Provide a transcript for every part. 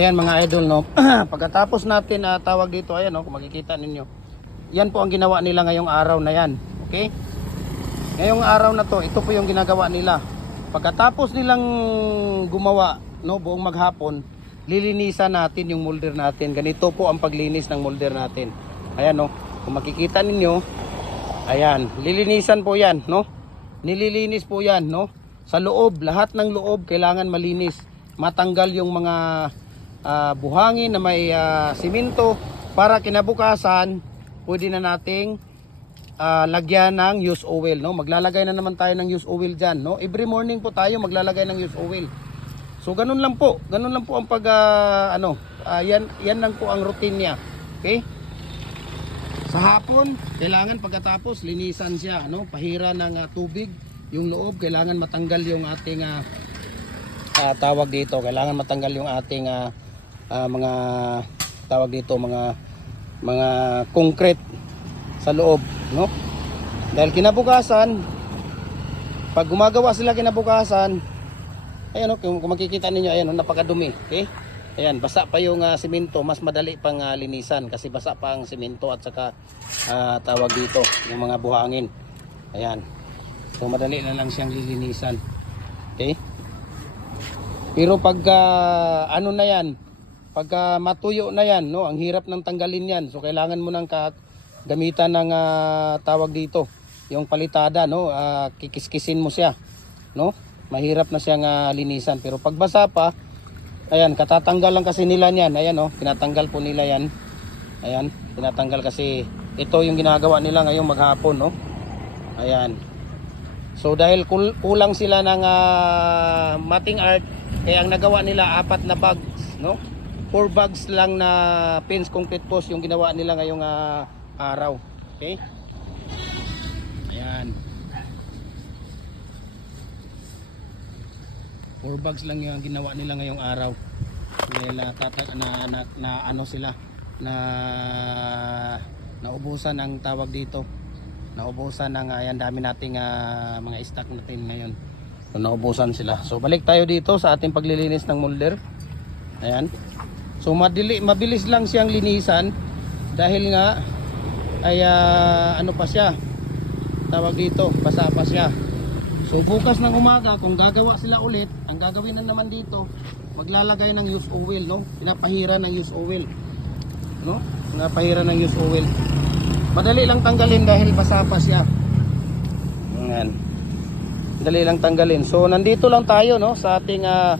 Ayan mga idol no. Pagkatapos natin ah, tawag dito ayan no, kung makikita ninyo. Yan po ang ginawa nila ngayong araw na yan. Okay? Ngayong araw na to, ito po yung ginagawa nila. Pagkatapos nilang gumawa no buong maghapon, lilinisan natin yung molder natin. Ganito po ang paglinis ng molder natin. Ayan no. Kung makikita ninyo, ayan, lilinisan po 'yan, no? Nililinis po 'yan, no? Sa loob, lahat ng loob kailangan malinis. Matanggal yung mga ah, buhangin na may ah, simento para kinabukasan pwede na nating ah, lagyan ng used oil no? Maglalagay na naman tayo ng used oil diyan no? Every morning po tayo maglalagay ng used oil. So ganun lang po. Ganun lang po ang pag ah, ano ah, yan yan lang po ang routine niya. Okay? Sa hapon kailangan pagkatapos linisan siya no pahira ng ah, tubig yung loob. Kailangan matanggal yung ating ah, ah, tawag dito. Kailangan matanggal yung ating ah, ah, mga tawag dito mga mga concrete sa loob no? Dahil kinabukasan pag gumagawa sila kinabukasan ayan o kung, makikita ninyo ayan o napakadumi okay? Ayan basa pa yung ah, simento mas madali pang ah, linisan kasi basa pa ang simento at saka ah, tawag dito yung mga buhangin. Ayan. So madali na lang siyang lilinisan okay? Pero pagka ano na yan, pagka matuyo na yan, no, ang hirap ng tanggalin yan. So kailangan mo ka- gamitan ng ah, tawag dito, yung palitada, no, ah, kikiskisin mo siya, no? Mahirap na siyang ah, linisan. Pero pag basa pa, ayan, katatanggal lang kasi nila niyan. Ayan, no, tinatanggal po nila yan. Ayan, tinatanggal kasi ito yung ginagawa nila ngayong maghapon, no? Ayan. So dahil kul- kulang sila ng ah, mating art, kaya ang nagawa nila apat na bags, no? Four bags lang na pins concrete post yung ginawa nila ngayong ah, araw. Okay? Ayan. Four bags lang yung ginawa nila ngayong araw. Dahil na, na, na, na ano sila na naubusan ang tawag dito naubusan ng ayan dami nating ah, mga stock natin ngayon so, naubusan sila so balik tayo dito sa ating paglilinis ng molder ayan so madili, mabilis lang siyang linisan dahil nga ay ah, ano pa siya tawag dito basa pa siya so bukas ng umaga kung gagawa sila ulit ang gagawin na naman dito maglalagay ng used oil no pinapahira ng used oil no pinapahira ng used oil Madali lang tanggalin dahil basa pa siya. Ayan. Madali lang tanggalin. So nandito lang tayo no sa ating ah,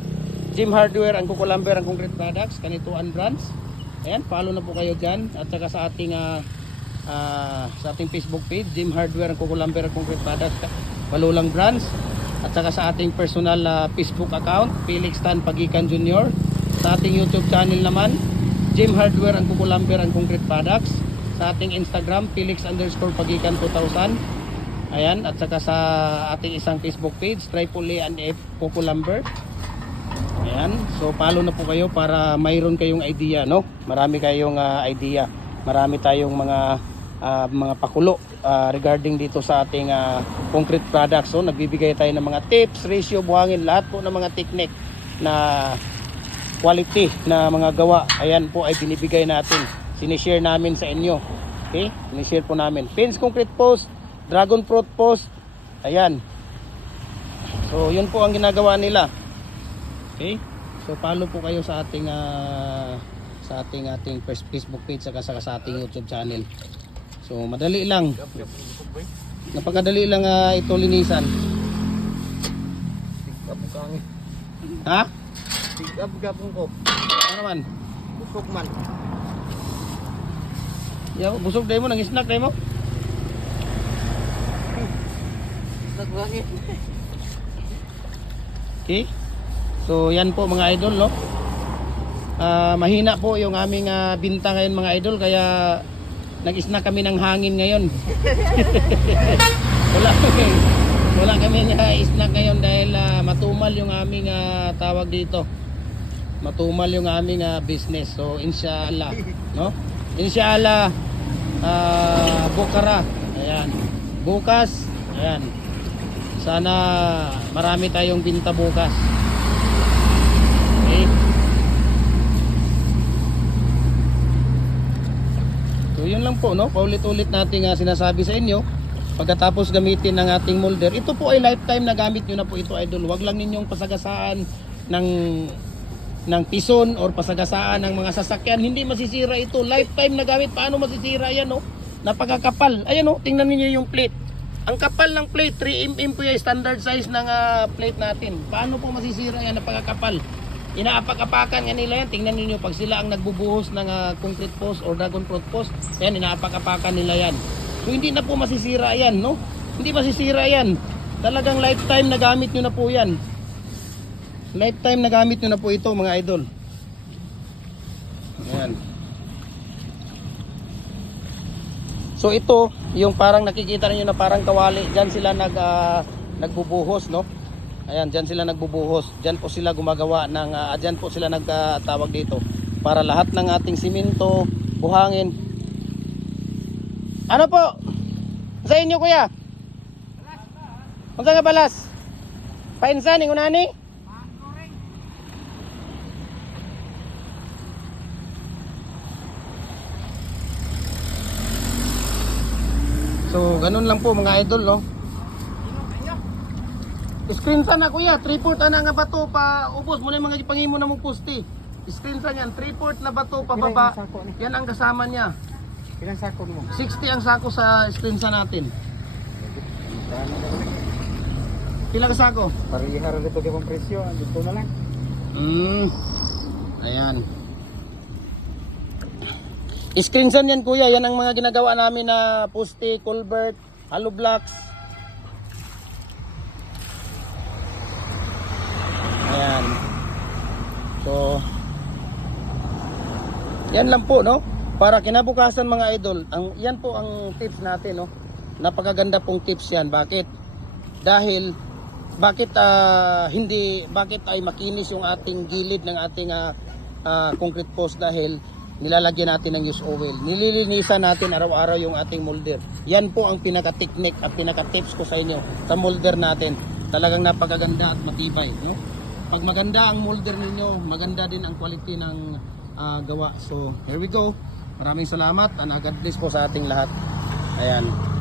Gym Hardware and Kukulamber and Concrete Products, Kanituan Brands. Ayan, follow na po kayo diyan at saka sa ating ah, ah, sa ating Facebook page, Gym Hardware and Kukulamber and Concrete Products, follow lang brands. At saka sa ating personal ah, Facebook account, Felix Tan Pagikan Jr. Sa ating YouTube channel naman, Gym Hardware and Kukulamber and Concrete Products sa ating Instagram, Felix underscore Pagikan 2000. Ayan, at saka sa ating isang Facebook page, Triple A and F Coco Lumber. Ayan, so follow na po kayo para mayroon kayong idea, no? Marami kayong ah, idea. Marami tayong mga ah, mga pakulo ah, regarding dito sa ating ah, concrete products. So nagbibigay tayo ng mga tips, ratio, buhangin, lahat po ng mga technique na quality na mga gawa. Ayan po ay binibigay natin sinishare namin sa inyo. Okay? Sinishare po namin. Pins concrete post, dragon fruit post. Ayan. So, yun po ang ginagawa nila. Okay? So, follow po kayo sa ating ah, sa ating ating first Facebook page saka saka sa ating YouTube channel. So, madali lang. Napakadali lang ah, ito linisan. Tigap kang Ha? gapong ko. Ano naman? Busog man. Yaw, busog dahil mo, nang snack dahil mo. Nagwangit. Okay? So yan po mga idol no. Ah, mahina po yung aming ah, binta ngayon mga idol kaya nag-snack kami ng hangin ngayon. wala kami wala kami nga snack ngayon dahil ah, matumal yung aming ah, tawag dito. Matumal yung aming ah, business. So inshallah, no? Inshallah ah bukara. Ayan. Bukas, ayan. Sana marami tayong binta bukas. Okay? Lang po, no? Paulit-ulit nating ah, sinasabi sa inyo. Pagkatapos gamitin ng ating molder, ito po ay lifetime na gamit nyo na po ito, idol. Huwag lang ninyong pasagasaan ng ng pison or pasagasaan ng mga sasakyan. Hindi masisira ito. Lifetime na gamit. Paano masisira yan, no? Napakakapal. Ayan, no? Tingnan niyo yung plate. Ang kapal ng plate, 3 mm po yung standard size ng ah, plate natin. Paano po masisira yan? Napakakapal. Inaapak-apakan nga nila yan. Tingnan niyo pag sila ang nagbubuhos ng ah, concrete post or dragon fruit post, yan, inaapak-apakan nila yan. So hindi na po masisira yan, no? Hindi masisira yan. Talagang lifetime na gamit nyo na po yan. Lifetime na gamit nyo na po ito mga idol. Ayan. So ito, yung parang nakikita niyo na parang kawali, diyan sila nag ah, nagbubuhos, no? Ayan, diyan sila nagbubuhos. Diyan po sila gumagawa ng uh, diyan po sila nagtawag dito para lahat ng ating simento, buhangin. Ano po? Sa inyo kuya? Unsa nga balas? Painsan ning unani? So, ganun lang po mga idol, no? Screen sa na kuya, 3 port ana nga bato pa ubos mo na yung mga ipangimo na mong pusti. Screen sa niyan, 3 port na bato pa baba. yung sako ni? Yan ang kasama niya. Ilang sako mo? 60 ang sako sa screen sa natin. Pila ka sako? Parihar dito kay presyo, dito na lang. Mm. Ayan. Screensan yan kuya, yan ang mga ginagawa namin na puste, culvert, hollow blocks. Ayan. So, yan lang po, no? Para kinabukasan mga idol, ang, yan po ang tips natin, no? Napakaganda pong tips yan. Bakit? Dahil bakit ah, hindi bakit ay makinis yung ating gilid ng ating ah, ah, concrete post dahil nilalagyan natin ng use oil. Nililinisan natin araw-araw yung ating molder. Yan po ang pinaka-technique at pinaka-tips ko sa inyo sa molder natin. Talagang napakaganda at matibay. No? Pag maganda ang molder ninyo, maganda din ang quality ng ah, gawa. So, here we go. Maraming salamat and God bless po sa ating lahat. Ayan.